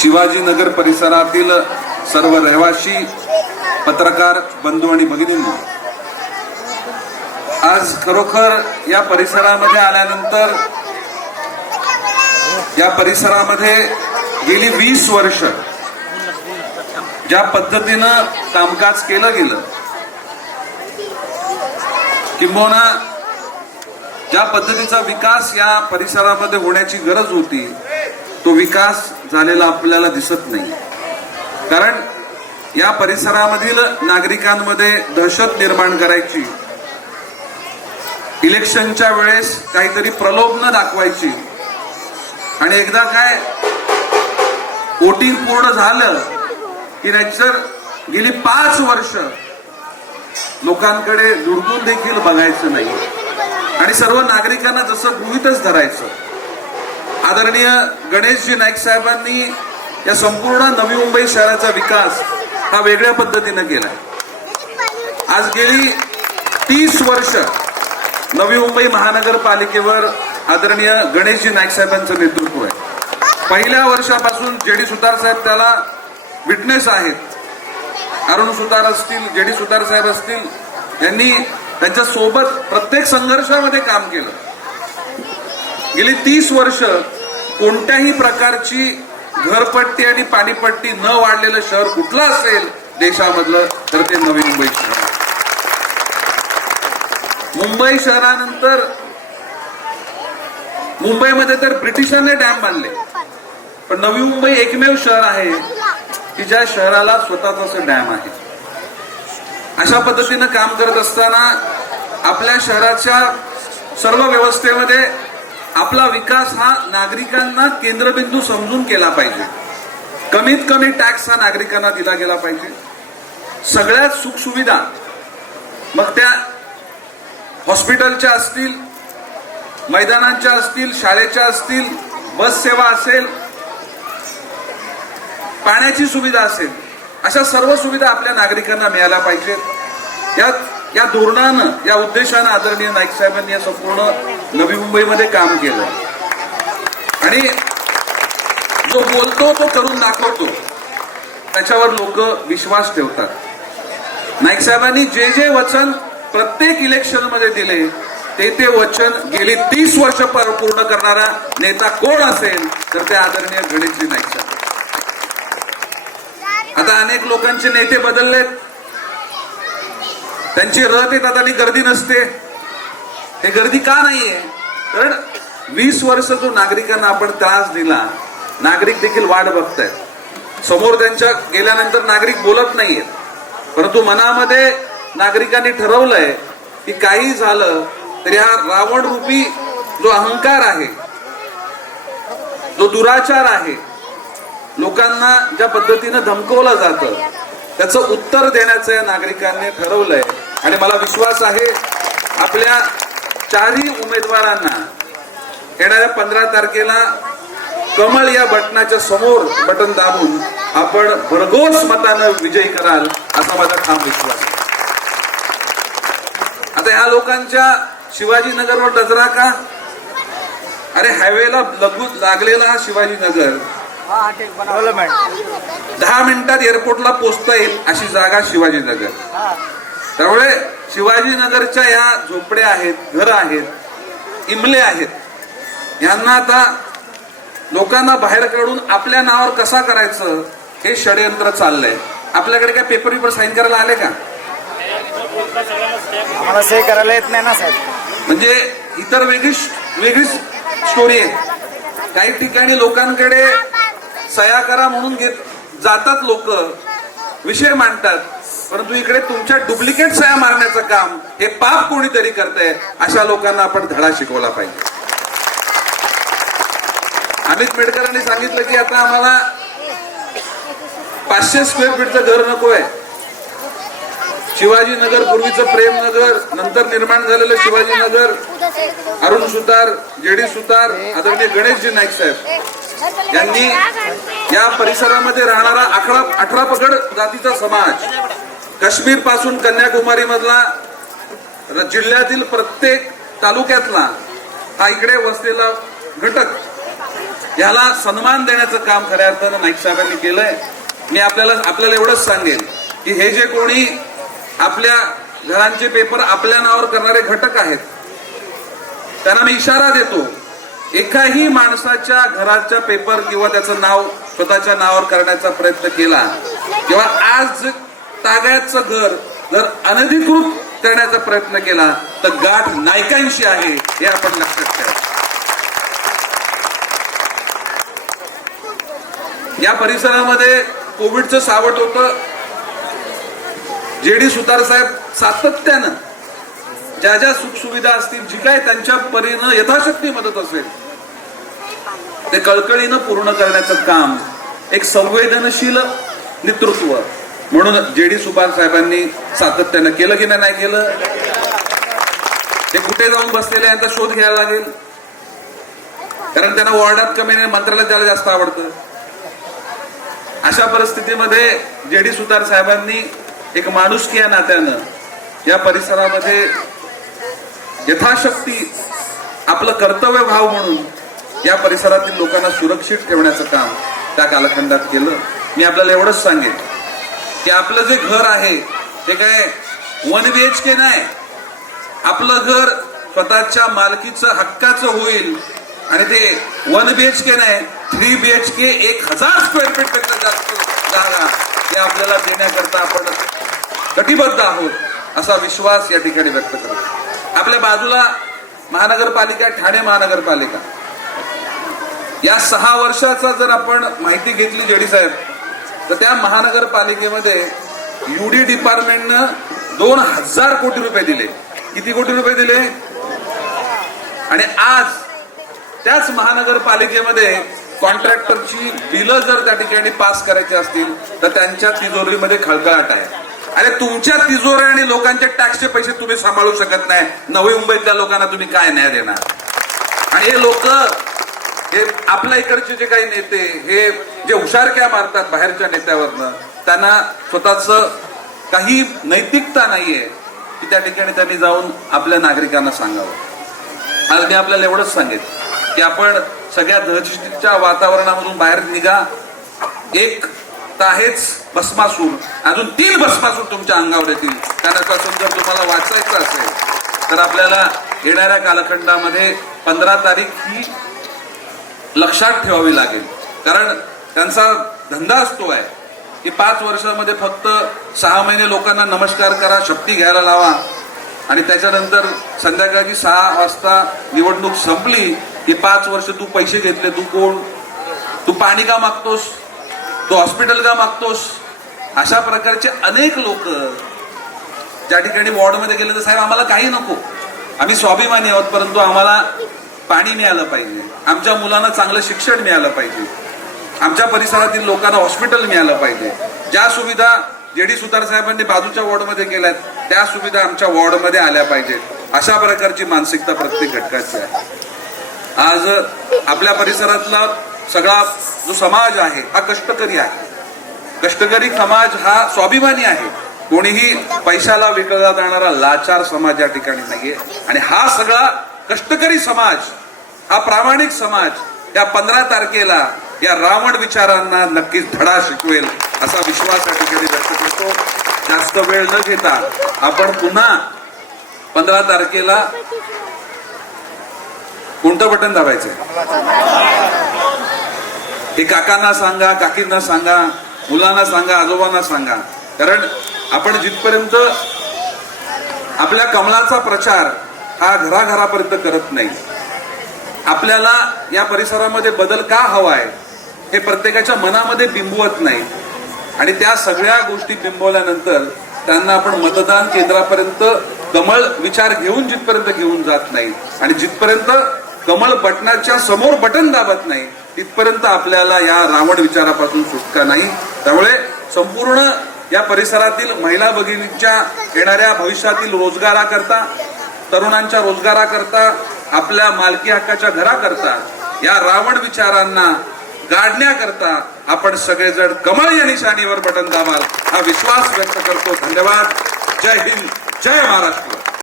शिवाजीनगर परिसरातील सर्व रहिवासी, पत्रकार बंधू आणि भगिनींनो, आज खरोखर या परिसरामध्ये आल्यानंतर या परिसरामध्ये गेली 20 वर्ष ज्या पद्धतीनं कामकाज केलं गेलं, किंबहुना ज्या पद्धतीचा विकास या परिसरामध्ये होण्याची गरज होती, तो विकास झालेला आपल्याला दिसत नाही. कारण या परिसरामधील नागरिकांमध्ये दहशत निर्माण करायची, इलेक्शनच्या वेळेस काहीतरी प्रलोभन दाखवायची, आणि एकदा काय वोटिंग पूर्ण झालं की नंतर गेली 5 वर्ष लोकांकडे दुर्गुण देखील बघायचं नाही आणि सर्व नागरिकांना जसं गृहीतच धरायचं. आदरणीय गणेशजी नाईक साहेबांनी या संपूर्ण नवी मुंबई शहराचा विकास हा वेगळ्या पद्धतीने केलाय. आज गेली 30 वर्ष नवी मुंबई महानगरपालिकेवर आदरणीय गणेशजी नाईक साहेबांचं नेतृत्व आहे. पहिल्या वर्षापासून जेडी सुतार साहेब त्याला विटनेस आहेत. अरुण सुतार असतील, जेडी सुतार साहेब असतील, यांनी त्यांच्या सोबत प्रत्येक संघर्षामध्ये काम केलं. गेली 30 वर्ष कोणत्याही प्रकारची घरपट्टी आणि पाणीपट्टी न वाढलेलं शहर कुठलं असेल देशामधलं तर ते नवी मुंबई शहर. मुंबई शहरानंतर मुंबईमध्ये तर ब्रिटिशांनी डॅम बांधले, पण नवी मुंबई एकमेव शहर आहे की ज्या शहराला स्वतःच डॅम आहे. अशा पद्धतीनं काम करत असताना आपल्या शहराच्या सर्व व्यवस्थेमध्ये आपला विकास हा नागरिकांना केंद्रबिंदू समजून केला पाहिजे. कमीत कमी टॅक्स हा नागरिकांना दिला गेला पाहिजे. सगळ्याच सुखसुविधा, मग त्या हॉस्पिटलच्या असतील, मैदानांच्या असतील, शाळेच्या असतील, बस सेवा असेल, पाण्याची सुविधा असेल, अशा सर्व सुविधा आपल्या नागरिकांना मिळाल्या पाहिजेत. या धोरणानं, या उद्देशानं आदरणीय नाईक साहेबांनी या संपूर्ण नवी मुंबईमध्ये काम केलं आणि जो बोलतो तो करून दाखवतो, त्याच्यावर लोक विश्वास ठेवतात. नाईक साहेबांनी जे जे वचन प्रत्येक इलेक्शन मध्ये दिले ते वचन गेली 30 वर्ष पूर्ण करणारा नेता कोण असेल तर ते आदरणीय गणेशजी नाईक साहेब. आता अनेक लोकांचे नेते बदललेत, त्यांची रथ येतात आणि गर्दी नसते. हे गर्दी का नाहीये? कारण 20 वर्ष जो नागरिकांना आपण त्रास दिला, नागरिक देखील वाट बघतायत. समोर त्यांच्या गेल्यानंतर नागरिक बोलत नाहीयेत, परंतु मनामध्ये नागरिकांनी ठरवलंय की काही झालं तरी हा रावण रूपी जो अहंकार आहे, जो दुराचार आहे, लोकांना ज्या पद्धतीनं धमकवलं जातं, त्याचं उत्तर देण्याचं या नागरिकांनी ठरवलंय. आणि मला विश्वास आहे आपल्या 4ही उमेदवारांना येणाऱ्या 15 तारखेला कमळ या बटनाच्या समोर बटन दाबून आपण भरघोस मतानं विजयी कराल असा माझा ठाम विश्वास आहे. आता ह्या लोकांच्या शिवाजीनगरवर नजरा का? अरे हायवेला लागलेला हा शिवाजीनगर 10 मिनिटात एअरपोर्टला पोहोचता येईल अशी जागा शिवाजीनगर. त्यामुळे शिवाजीनगरच्या या झोपड्या आहेत, घरं आहेत, इमले आहेत, यांना आता लोकांना बाहेर काढून आपल्या नावावर कसा करायचं हे षडयंत्र चाललंय. आपल्याकडे काय पेपर साईन करायला आले का? आम्हाला सही करायला येत नाही ना साहेब. म्हणजे इतर वेगळी स्टोरी आहे. काही ठिकाणी लोकांकडे सह्या करा म्हणून जातात लोक, विषय मांडतात, परंतु इकडे तुमच्या डुप्लिकेट सह्या मारण्याचं काम हे पाप कोणीतरी करतंय. अशा लोकांना आपण धडा शिकवला पाहिजे. अमित मेडकरांनी सांगितलं की आता आम्हाला 500 स्क्वेअर फीटचं घर नकोय. शिवाजीनगर पूर्वीचं प्रेमनगर, नंतर निर्माण झालेलं शिवाजीनगर, अरुण सुतार, जेडी सुतार, आदरणीय गणेशजी नाईक साहेब यांनी या परिसरामध्ये राहणारा 18 पगड जातीचा समाज, काश्मीर पासून कन्याकुमारी मधला, जिल्ह्यातील प्रत्येक तालुक्यातला हा इकडे वसलेला घटक, याला सन्मान देण्याचं काम खऱ्या अर्थानं नाईक साहेबांनी केलंय. मी आपल्याला एवढंच सांगेन की हे जे कोणी आपल्या घरांचे पेपर आपल्या नावावर करणारे घटक आहेत त्यांना मी इशारा देतो, एकाही माणसाच्या घराच्या पेपर किंवा त्याचं नाव स्वतःच्या नावावर करण्याचा प्रयत्न केला किंवा आज ताग्याचं घर जर अनधिकृत करण्याचा प्रयत्न केला तर गाठ नायकांशी आहे हे आपण लक्षात ठेवा. या परिसरामध्ये कोविडचं सावट होतं. जेडी सुतार साहेब सातत्यानं ज्या ज्या सुखसुविधा असतील, जी काय त्यांच्या परीनं यथाशक्ती मदत असेल ते कळकळीनं पूर्ण करण्याचं काम एक संवेदनशील नेतृत्व म्हणून जेडी सुतार साहेबांनी सातत्यानं केलं की नाही केलं. ते कुठे जाऊन बसलेले यांचा शोध घ्यायला लागेल, कारण त्यांना वॉर्डात कमी नाही, मंत्र्याला त्याला जास्त आवडतं. अशा परिस्थितीमध्ये जेडी सुतार साहेबांनी एक माणुसकी या नात्यानं या परिसरामध्ये यथाशक्ती आपलं कर्तव्य भाव म्हणून या परिसरातील लोकांना सुरक्षित ठेवण्याचं काम त्या कालखंडात केलं. मी आपल्याला एवढंच सांगेन की आपलं जे घर आहे ते काय 1 BHK नाही, आपलं घर स्वतःच्या मालकीचं हक्काचं होईल आणि ते 1 BHK नाही, 3 BHK 1000 स्क्वेअर फीट पेक्षा जास्त जागा हे आपल्याला देण्याकरता आपण कटिबद्ध आहोत असा विश्वास या ठिकाणी व्यक्त करतो. आपल्या बाजूला महानगरपालिका, ठाणे महानगरपालिका, या 6 वर्षाचा जर आपण माहिती घेतली जेडी साहेब, तर त्या महानगरपालिकेमध्ये UD डिपार्टमेंटनं 2000 कोटी रुपये दिले. किती कोटी रुपये दिले? आणि आज त्याच महानगरपालिकेमध्ये कॉन्ट्रॅक्टरची बिलं जर त्या ठिकाणी पास करायची असतील तर त्यांच्या तिजोरीमध्ये खळखळाट आहे. अरे तुमच्या तिजोऱ्या आणि लोकांच्या टॅक्सचे पैसे तुम्ही सांभाळू शकत नाही, नवी मुंबईतल्या लोकांना तुम्ही काय न्याय देणार? आणि हे लोक, हे आपल्या इकडचे जे काही नेते, हे जे हुशारक्या मारतात बाहेरच्या नेत्यावरनं, त्यांना स्वतःच काही नैतिकता नाहीये की त्या ठिकाणी त्यांनी जाऊन आपल्या नागरिकांना सांगावं. आज मी आपल्याला एवढंच सांगेन की आपण सगळ्या दहशतीच्या वातावरणामधून बाहेर निघा. एक तर आहेच भस्मासूर, अजून 3 भस्मासूर तुमच्या अंगावर येतील. त्यानंतर जर तुम्हाला वाचायचं असेल तर आपल्याला येणाऱ्या कालखंडामध्ये 15 तारीख ही लक्षात ठेवावी लागेल, कारण त्यांचा धंदा असतो आहे की 5 वर्षामध्ये फक्त 6 महिने लोकांना नमस्कार करा, शपथी घ्यायला लावा आणि त्याच्यानंतर संध्याकाळी 6 वाजता निवडणूक संपली की 5 वर्ष तू पैसे घेतले, तू कोण, तू पाणी का मागतोस, तू हॉस्पिटल का मागतोस. अशा प्रकारचे अनेक लोक त्या ठिकाणी वॉर्डमध्ये गेले तर साहेब आम्हाला काही नको, आम्ही स्वाभिमानी आहोत, परंतु आम्हाला पाणी मिळालं पाहिजे, आमच्या मुलांना चांगलं शिक्षण मिळालं पाहिजे, आमच्या परिसरातील लोकांना हॉस्पिटल मिळालं पाहिजे. ज्या सुविधा जेडी सुतार साहेबांनी बाजूच्या वॉर्डमध्ये केल्यात त्या सुविधा आमच्या वॉर्डमध्ये आल्या पाहिजेत. अशा प्रकारची मानसिकता प्रत्येक घटकाची आहे. आज आपल्या परिसरातला सगळा जो समाज आहे हा कष्टकरी आहे. कष्टकरी समाज हा स्वाभिमानी आहे. कोणीही पैशाला विकला जाणारा लाचार समाज या ठिकाणी नाहीये. आणि हा सगळा कष्टकरी समाज, हा प्रामाणिक समाज या 15 तारखेला या रावण विचारांना नक्कीच धडा शिकवेल असा विश्वास या ठिकाणी व्यक्त करतो. जास्त वेळ न घेता आपण पुन्हा 15 तारखेला कोणतं बटन दाबायचंय? हे काकांना सांगा, काकींना सांगा, मुलांना सांगा, आजोबांना सांगा. कारण आपण जिथपर्यंत आपल्या कमळाचा प्रचार हा घराघरापर्यंत करत नाही, आपल्याला या परिसरामध्ये बदल का हवा आहे हे प्रत्येकाच्या मनामध्ये बिंबवत नाही आणि त्या सगळ्या गोष्टी बिंबवल्यानंतर त्यांना आपण मतदान केंद्रापर्यंत कमळ विचार घेऊन जिथपर्यंत घेऊन जात नाही आणि जिथपर्यंत कमळ बटनाच्या समोर बटन दाबत नाही तिथपर्यंत आपल्याला या रावण विचारापासून सुटका नाही. त्यामुळे संपूर्ण या परिसरातील महिला भगिनींच्या येणाऱ्या भविष्यातील रोजगाराकरता, तरुणांच्या रोजगाराकरता, आपल्या मालकी हक्काच्या घराकरता, या रावण विचारांना गाडण्याकरता आपण सगळेजण कमळ या निशाणीवर बटन दाबाल हा विश्वास व्यक्त करतो. धन्यवाद. जय हिंद, जय महाराष्ट्र.